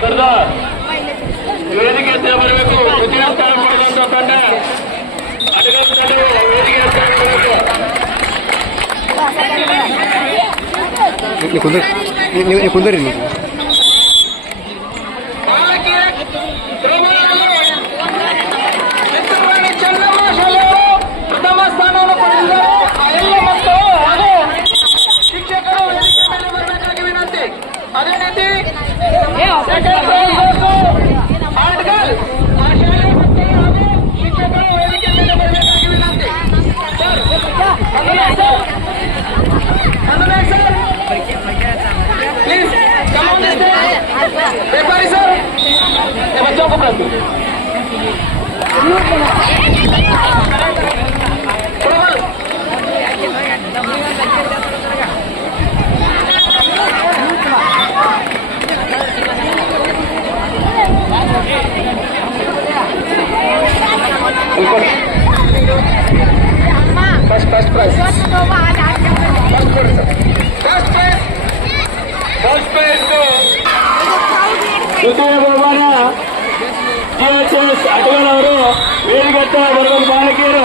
ಸರ್ದಾರ್ ವೇದಿಕೆ ಬರಬೇಕು ತಂಡ ವೇದಿಕೆ ಕುಂದರಿ ನೀವು. ಕುಂದರಿ ನೀವು first first prize first prize first prize first బాలకీరు.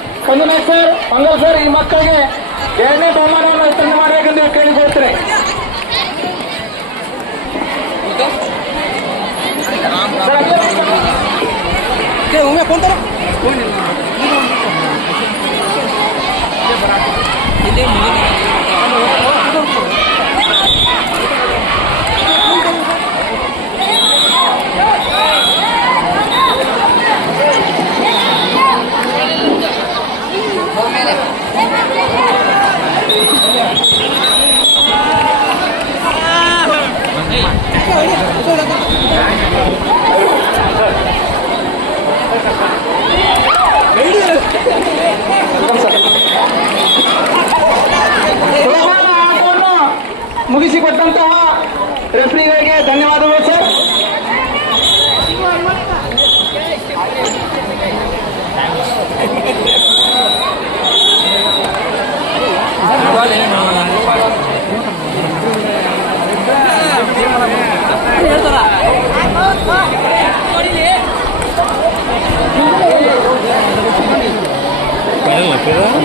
Kandanath sir Mangal sir ಈ ಮಕ್ಕಳಿಗೆ ಎರಡನೇ ಬಹುಮಾನವನ್ನು ವಿತರಣೆ ಮಾಡಬೇಕೆಂದು ಕೇಳಿಕೊಳ್ತೇನೆ ಬಹುಮಾನ ಆಟವನ್ನು ಮುಗಿಸಿಕೊಟ್ಟಂತಹ ರೆಫ್ರಿಗಳಿಗೆ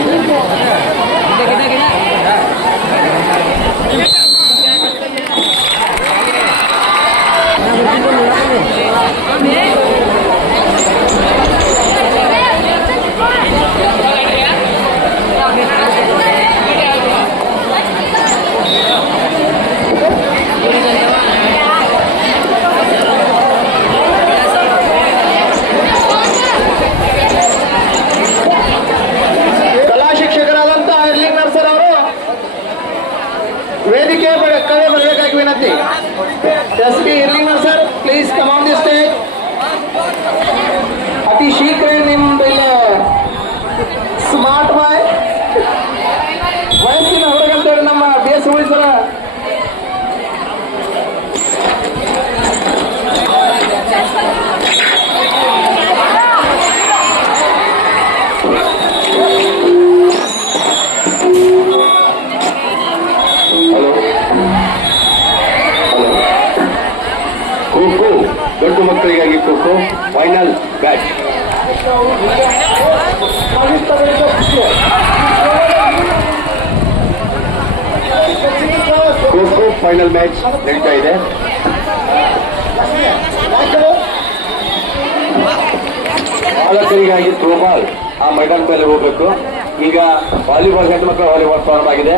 kita kita kita Respirem kho kho. ದೊಡ್ಡ ಮಕ್ಕಳಿಗಾಗಿ kho kho. Final batch kho kho final match ನಡೀತಾ ಇದೆ. ಬಾಲಕರಿಗಾಗಿ ಥ್ರೋಬಾಲ್ ಆ ಮೈದಾನದಲ್ಲಿ ಹೋಗಬೇಕು. ಈಗ ವಾಲಿಬಾಲ್ ಹೆಣ್ಣು ಮಕ್ಕಳ ವಾಲಿಬಾಲ್ ಪ್ರಾರಂಭ ಆಗಿದೆ.